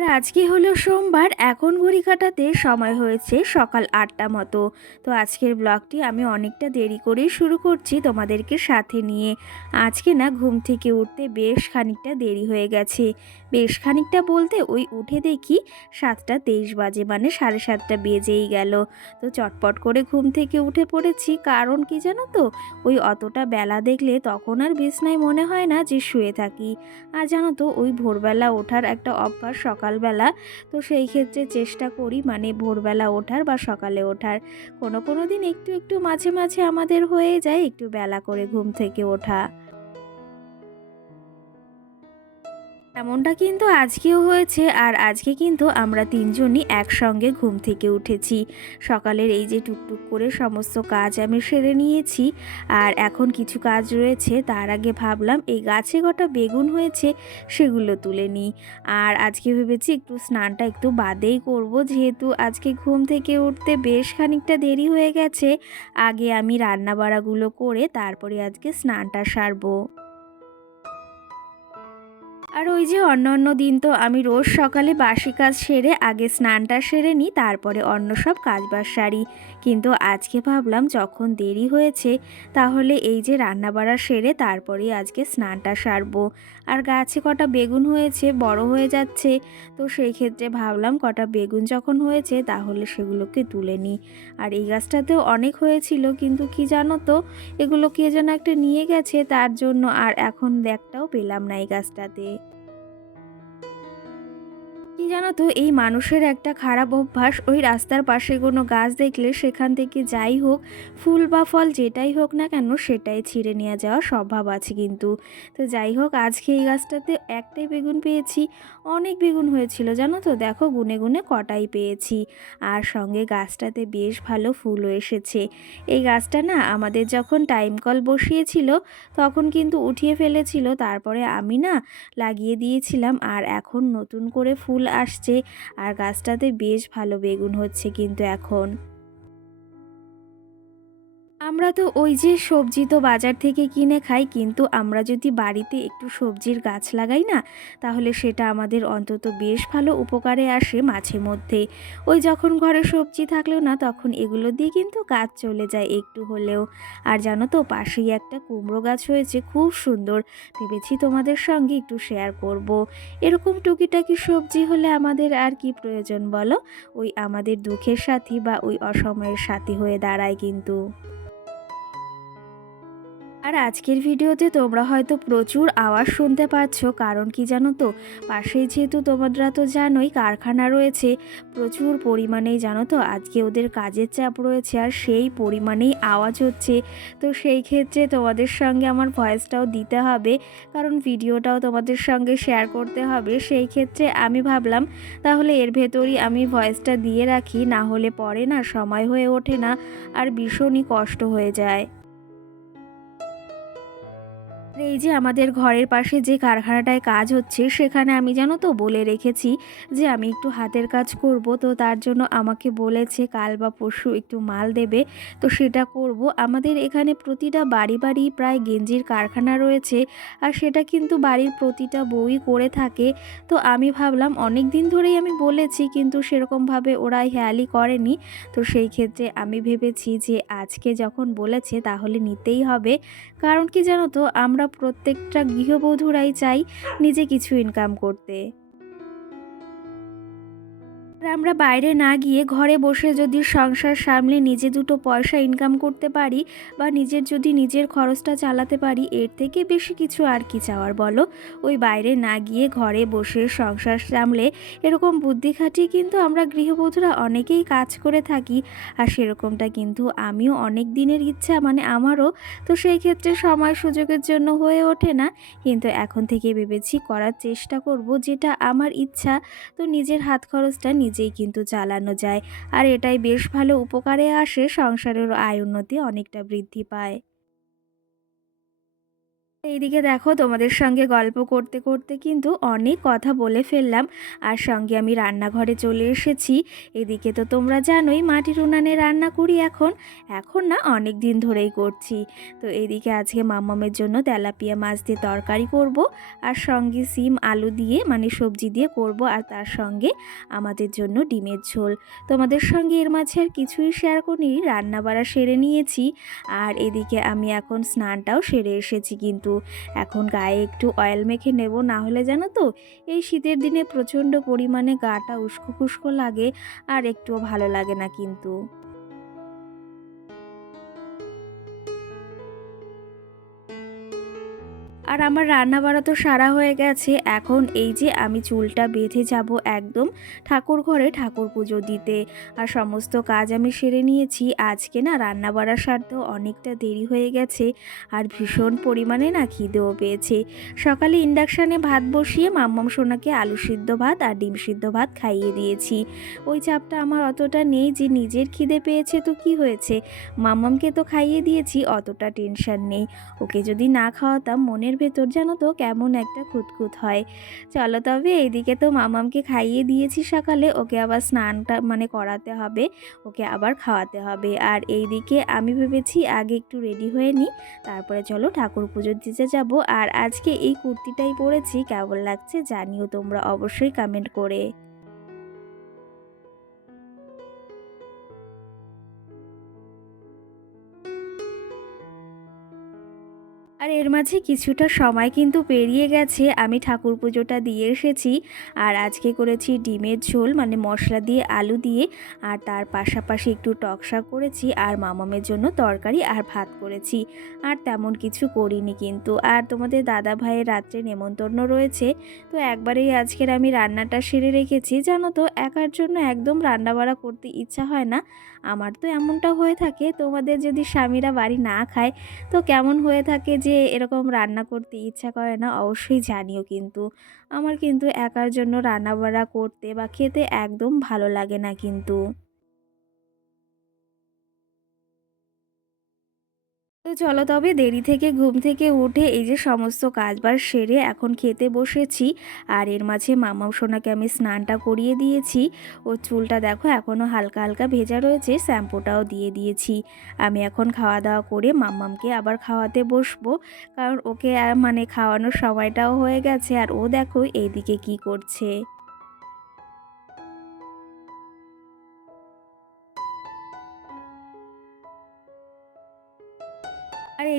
আর আজকে হলো সোমবার, এখন ঘড়ি কাটাতে সময় হয়েছে সকাল আটটা মতো। তো আজকের ব্লগটি আমি অনেকটা দেরি করেই শুরু করছি তোমাদেরকে সাথে নিয়ে। আজকে না ঘুম থেকে উঠতে বেশ খানিকটা দেরি হয়ে গেছে। বেশ খানিকটা বলতে ওই উঠে দেখি সাতটা তেইশ বাজে মানে সাড়ে সাতটা বেজেই গেল। তো চটপট করে ঘুম থেকে উঠে পড়েছি, কারণ কি জানো তো? ওই অতটা বেলা দেখলে তখন আর বিছনায় মনে হয় না যে শুয়ে থাকি। আর জানো তো, ওই ভোরবেলা ওঠার একটা অভ্যাস সকালবেলা। তো সেই ক্ষেত্রে চেষ্টা করি মানে ভোরবেলা ওঠার বা সকালে ওঠার। কোনো কোনো দিন একটু একটু মাঝে মাঝে আমাদের হয়ে যায় একটু বেলা করে ঘুম থেকে ওঠা। এমনটা কিন্তু আজকেও হয়েছে আর আজকে কিন্তু আমরা তিনজনই একসঙ্গে ঘুম থেকে উঠেছি। সকালের এই যে টুকটুক করে সমস্ত কাজ আমি সেরে নিয়েছি আর এখন কিছু কাজ রয়েছে, তার আগে ভাবলাম এই গাছে কটা বেগুন হয়েছে সেগুলো তুলে নিই। আর আজকে ভেবেছি একটু স্নানটা একটু বাদেই করব, যেহেতু আজকে ঘুম থেকে উঠতে বেশ খানিকটা দেরি হয়ে গেছে। আগে আমি রান্না বাড়াগুলো করে তারপরে আজকে স্নানটা সারবো। আর ওই যে অন্য অন্য দিন তো আমি রোজ সকালে বাসি কাজ সেরে আগে স্নানটা সেরে নিই, তারপরে অন্য সব কাজ বাস সারি। কিন্তু আজকে ভাবলাম যখন দেরি হয়েছে, তাহলে এই যে রান্না বাড়া সেরে তারপরেই আজকে স্নানটা সারবো। আর গাছে কটা বেগুন হয়েছে, বড় হয়ে যাচ্ছে। তো সেই ক্ষেত্রে ভাবলাম কটা বেগুন যখন হয়েছে তাহলে সেগুলোকে তুলে নিই। আর এই গাছটাতেও অনেক হয়েছিল, কিন্তু কি জানো তো, এগুলো কে যেন একটা নিয়ে গেছে, তার জন্য আর এখন দেখটাও পেলাম না এই গাছটাতে। কি জানো তো, এই মানুষের একটা খারাপ অভ্যাস, ওই রাস্তার পাশে কোনো গাছ দেখলে সেখান থেকে যাই হোক, ফুল বা ফল যেটাই হোক না কেন সেটাই ছিঁড়ে নিয়ে যাওয়ার স্বভাব আছে কিন্তু। তো যাই হোক, আজকে এই গাছটাতে একটাই বেগুন পেয়েছি, অনেক বেগুন হয়েছিল, জানো তো? দেখো, গুনে গুনে কটাই পেয়েছি। আর সঙ্গে গাছটাতে বেশ ভালো ফুলও এসেছে। এই গাছটা না, আমাদের যখন টাইম কল বসিয়েছিল, তখন কিন্তু উঠিয়ে ফেলেছিল, তারপরে আমি না লাগিয়ে দিয়েছিলাম, আর এখন নতুন করে ফুল আসছে। আর গাছটাতে বেশ ভালো বেগুন হচ্ছে কিন্তু এখন। আমরা তো ওই যে সবজি তো বাজার থেকে কিনে খাই, কিন্তু আমরা যদি বাড়িতে একটু সবজির গাছ লাগাই না, তাহলে সেটা আমাদের অন্তত বেশ ভালো উপকারে আসে মাঝে মধ্যে। ওই যখন ঘরে সবজি থাকলেও না, তখন এগুলো দিয়ে কিন্তু গাছ চলে যায় একটু হলেও। আর জানো তো, পাশেই একটা কুমড়ো গাছ হয়েছে, খুব সুন্দর। ভেবেছি তোমাদের সঙ্গে একটু শেয়ার করব। এরকম টুকিটাকি সবজি হলে আমাদের আর কি প্রয়োজন বলো? ওই আমাদের দুঃখের সাথী বা ওই অসময়ের সাথী হয়ে দাঁড়ায় কিন্তু। আর আজকের ভিডিওতে তোমরা হয়তো প্রচুর আওয়াজ শুনতে পাচ্ছ, কারণ কি জানো তো? পাশেই যেহেতু তোমরা তো জানোই, কারখানা রয়েছে, প্রচুর পরিমাণেই জানো তো? আজকে ওদের কাজের চাপ রয়েছে আর সেই পরিমাণেই আওয়াজ হচ্ছে। তো সেই ক্ষেত্রে তোমাদের সঙ্গে আমার ভয়েসটাও দিতে হবে, কারণ ভিডিওটাও তোমাদের সঙ্গে শেয়ার করতে হবে। সেই ক্ষেত্রে আমি ভাবলাম, তাহলে এর ভেতরই আমি ভয়েসটা দিয়ে রাখি, না হলে পরে না সময় হয়ে ওঠে না, আর ভীষণই কষ্ট হয়ে যায়। এই যে আমাদের ঘরের পাশে যে কারখানাটায় কাজ হচ্ছে, সেখানে আমি জানো তো বলে রেখেছি যে আমি একটু হাতের কাজ করব। তো তার জন্য আমাকে বলেছে, কাল বা পরশু একটু মাল দেবে। তো সেটা করব। আমাদের এখানে প্রতিটা বাড়ি বাড়ি প্রায় গেঞ্জির কারখানা রয়েছে আর সেটা কিন্তু বাড়ির প্রতিটা বই করে থাকে। তো আমি ভাবলাম অনেক দিন ধরেই আমি বলেছি, কিন্তু সেরকমভাবে ওরা হেয়ালি করেনি। তো সেই ক্ষেত্রে আমি ভেবেছি যে আজকে যখন বলেছে, তাহলে নিতেই হবে। কারণ কি জানো তো আমরা প্রত্যেকটা গৃহবধূরাই চাই নিজে কিছু ইনকাম করতে। আমরা বাইরে না গিয়ে ঘরে বসে যদি সংসার সামলে নিজে দুটো পয়সা ইনকাম করতে পারি বা নিজের যদি নিজের খরচটা চালাতে পারি, এর থেকে বেশি কিছু আর কি চাওয়ার বলো? ওই বাইরে না গিয়ে ঘরে বসে সংসার সামলে এরকম বুদ্ধি খাটিয়ে কিন্তু আমরা গৃহবধূরা অনেকেই কাজ করে থাকি আর সেরকমটা কিন্তু আমিও অনেক দিনের ইচ্ছা মানে আমারও। তো সেই ক্ষেত্রে সময় সুযোগের জন্য হয়ে ওঠে না। কিন্তু এখন থেকে ভেবেছি করার চেষ্টা করব যেটা আমার ইচ্ছা। তো নিজের হাত খরচটা নিজেই কিন্তু চালানো যায়। আর এটাই বেশ ভালো উপকারে আসে সংসারের আয় উন্নতি অনেকটা বৃদ্ধি পায়। এইদিকে দেখো, তোমাদের সঙ্গে গল্প করতে করতে কিন্তু অনেক কথা বলে ফেললাম। আর সঙ্গে আমি রান্নাঘরে চলে এসেছি। এদিকে তো তোমরা জানোই মাটির উনানে রান্না করি এখন। এখন না, অনেক দিন ধরেই করছি। তো এদিকে আজকে মাম্মামের জন্য তেলাপিয়া মাছ দিয়ে তরকারি করব। আর সঙ্গে সিম, আলু দিয়ে মানে সবজি দিয়ে করব। আর তার সঙ্গে আমাদের জন্য ডিমের ঝোল। তোমাদের সঙ্গে এর মাঝে আর কিছুই শেয়ার করিনি রান্না বাড়া সেরে নিয়েছি। আর এদিকে আমি এখন স্নানটাও সেরে এসেছি কিন্তু। এখন গায়ে একটু অয়েল মেখে নেব, না হলে জানো তো, এই শীতের দিনে প্রচণ্ড পরিমাণে গাটা উস্কো খুস্কো লাগে, আর একটুও ভালো লাগে না কিন্তু। আর আমার রান্না বাড়া তো সারা হয়ে গেছে, এখন এই যে আমি চুলটা বেঁধে যাব একদম ঠাকুর ঘরে ঠাকুর পুজো দিতে। আর সমস্ত কাজ আমি সেরে নিয়েছি, আজকে না রান্না বাড়ার সারতেও অনেকটা দেরি হয়ে গেছে, আর ভীষণ পরিমাণে না খিদেও পেয়েছে। সকালে ইন্ডাকশানে ভাত বসিয়ে মাম্মাম সোনাকে আলু সিদ্ধ ভাত আর ডিম সিদ্ধ ভাত খাইয়ে দিয়েছি। ওই চাপটা আমার অতটা নেই যে নিজের খিদে পেয়েছে তো কি হয়েছে? মাম্মামকে তো খাইয়ে দিয়েছি, অতটা টেনশন নেই। ওকে যদি না খাওয়াতাম মনের ভেতর জানো তো কেমন একটা খুঁতখুত হয়। চলো তবে এইদিকে তো মামামকে খাইয়ে দিয়েছি সকালে, ওকে আবার স্নানটা মানে করাতে হবে, ওকে আবার খাওয়াতে হবে। আর এইদিকে আমি ভেবেছি আগে একটু রেডি হয়ে নিই, তারপরে চলো ঠাকুর পুজোর দিতে যাব। আর আজকে এই কুর্তিটাই পরেছি, কেমন লাগছে জানিও তোমরা অবশ্যই কমেন্ট করে। এর মাঝে কিছুটা সময় কিন্তু পেরিয়ে গেছে। আমি ঠাকুর পুজোটা দিয়ে এসেছি আর আজকে করেছি ডিমের ঝোল মানে মশলা দিয়ে আলু দিয়ে। আর তার পাশাপাশি একটু টক শাক করেছি আর মামামের জন্য তরকারি আর ভাত করেছি। আর তেমন কিছু করিনি কিন্তু। আর তোমাদের দাদা ভাইয়ের রাত্রে নেমন্তন্ন রয়েছে। তো একবারেই আজকের আমি রান্নাটা সেরে রেখেছি। জানো তো, একার জন্য একদম রান্নাবাড়া করতে ইচ্ছা হয় না। আমার তো এমনটা হয়ে থাকে, তোমাদের যদি স্বামীরা বাড়ি না খায়, তো কেমন হয়ে থাকে যে এরকম রান্না করতে ইচ্ছা করে না, অবশ্যই জানিও কিন্তু। আমার কিন্তু একার জন্য রান্না করতে বা খেতে একদম ভালো লাগে না কিন্তু। তো চলো তবে দেরি থেকে ঘুম থেকে উঠে এই যে সমস্ত কাজবার সেরে এখন খেতে বসেছি। আর এর মাঝে মামাও সোনাকে আমি স্নানটা করিয়ে দিয়েছি। ও চুলটা দেখো এখনও হালকা হালকা ভেজা রয়েছে, শ্যাম্পুটাও দিয়ে দিয়েছি। আমি এখন খাওয়া দাওয়া করে মাম্মামকে আবার খাওয়াতে বসবো। কারণ ওকে মানে খাওয়ানোর সময়টাও হয়ে গেছে আর ও দেখো এইদিকে কি করছে।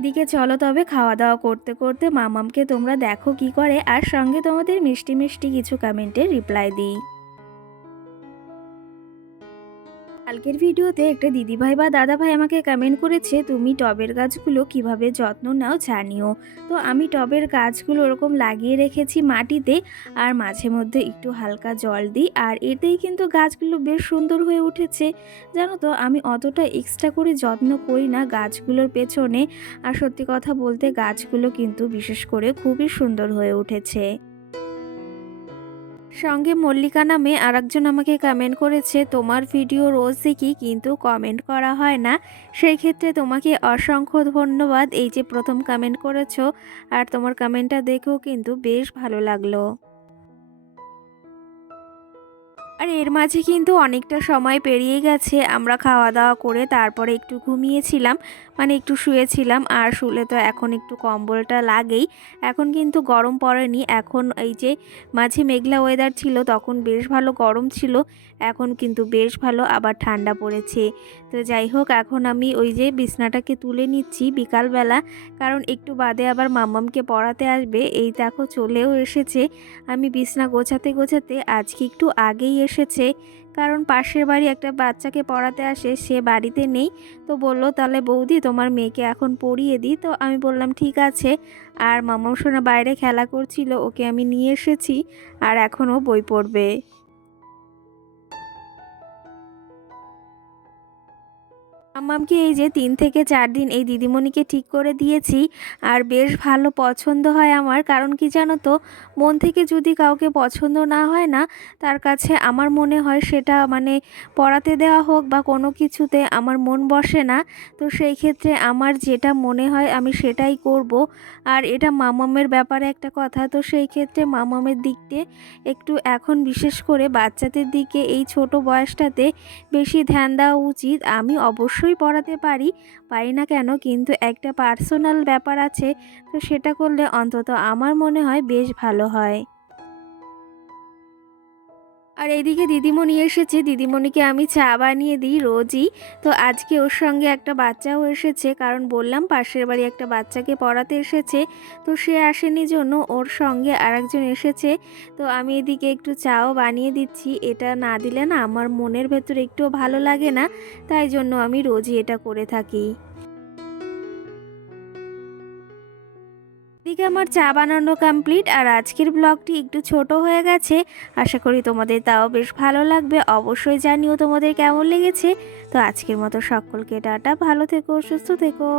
এদিকে চলো তবে খাওয়া দাওয়া করতে করতে মামামকে তোমরা দেখো কি করে, আর সঙ্গে তোমাদের মিষ্টি মিষ্টি কিছু কমেন্টের রিপ্লাই দিই। কালকের ভিডিওতে একটা দিদিভাই বা দাদাভাই আমাকে কমেন্ট করেছে, তুমি টবের গাছগুলো কীভাবে যত্ন নাও জানিও। তো আমি টবের গাছগুলো ওরকম লাগিয়ে রেখেছি মাটিতে আর মাঝে মধ্যে একটু হালকা জল দিই আর এতেই কিন্তু গাছগুলো বেশ সুন্দর হয়ে উঠেছে। জানো তো, আমি অতটা এক্সট্রা করে যত্ন করি না গাছগুলোর পেছনে। আর সত্যি কথা বলতে গাছগুলো কিন্তু বিশেষ করে খুবই সুন্দর হয়ে উঠেছে। সঙ্গে মল্লিকা নামে আরেকজন আমাকে কমেন্ট করেছে, তোমার ভিডিও রোজ দেখি কিন্তু কমেন্ট করা হয় না? সেই ক্ষেত্রে তোমাকে অসংখ্য ধন্যবাদ এই যে প্রথম কমেন্ট করেছ। আর তোমার কমেন্টটা দেখেও কিন্তু বেশ ভালো লাগল। আর এর মাঝে কিন্তু অনেকটা সময় পেরিয়ে গেছে। আমরা খাওয়া দাওয়া করে তারপরে একটু ঘুমিয়েছিলাম মানে একটু শুয়েছিলাম আর শুলে তো এখন একটু কম্বলটা লাগেই। এখন কিন্তু গরম পড়েনি। এখন এই যে মাঝে মেঘলা ওয়েদার ছিল, তখন বেশ ভালো গরম ছিল। এখন কিন্তু বেশ ভালো, আবার ঠান্ডা পড়েছে। তো যাই হোক, এখন আমি ওই যে বিছনাটাকে তুলে নিচ্ছি বিকালবেলা। কারণ একটু বাদে আবার মাম্মামকে পড়াতে আসবে। এই দেখো চলেও এসেছে। আমি বিছনা গোছাতে গোছাতে আজকে একটু আগেই এসেছে। কারণ পাশের বাড়ি একটা বাচ্চাকে পড়াতে আসে, সে বাড়িতে নেই। তো বলল, তাহলে বৌদি, তোমার মেয়েকে এখন পড়িয়ে দিই। তো আমি বললাম, ঠিক আছে। আর মামাম বাইরে খেলা করছিল, ওকে আমি নিয়ে এসেছি, আর এখনও বই পড়বে। মামামকে এই যে তিন থেকে চার দিন এই দিদিমণিকে ঠিক করে দিয়েছি আর বেশ ভালো পছন্দ হয় আমার। কারণ কি জানো তো, মন থেকে যদি কাউকে পছন্দ না হয় না, তার কাছে আমার মনে হয় সেটা মানে পড়াতে দেওয়া হোক বা কোনো কিছুতে আমার মন বসে না। তো সেই ক্ষেত্রে আমার যেটা মনে হয় আমি সেটাই করব। আর এটা মামামের ব্যাপারে একটা কথা, তো সেই ক্ষেত্রে মামামের দিকতে একটু এখন বিশেষ করে বাচ্চাদের দিকে এই ছোট বয়সটাতে বেশি ধ্যান দেওয়া উচিত। আমি অবশ্যই পড়াতে পারি পারি না কেন? কিন্তু একটা পার্সোনাল ব্যাপার আছে, তো সেটা করলে অন্তত আমার মনে হয় বেশ ভালো হয়। আর এইদিকে দিদিমণি এসেছে। দিদিমণিকে আমি চা বানিয়ে দিই রোজই। তো আজকে ওর সঙ্গে একটা বাচ্চাও এসেছে, কারণ বললাম পাশের বাড়ি একটা বাচ্চাকে পড়াতে এসেছে। তো সে আসেনি জন্য ওর সঙ্গে আরেকজন এসেছে। তো আমি এদিকে একটু চাও বানিয়ে দিচ্ছি। এটা না দিলে না আমার মনের ভেতরে একটুও ভালো লাগে না। তাই জন্য আমি রোজই এটা করে থাকি। এদিকে আমার চা বানানো কমপ্লিট আর আজকের ব্লগটি একটু ছোট হয়ে গেছে। আশা করি তোমাদের তাও বেশ ভালো লাগবে। অবশ্যই জানিও তোমাদের কেমন লেগেছে। তো আজকের মতো সকলকে টাটা, ভালো থেকো, সুস্থ থেকো।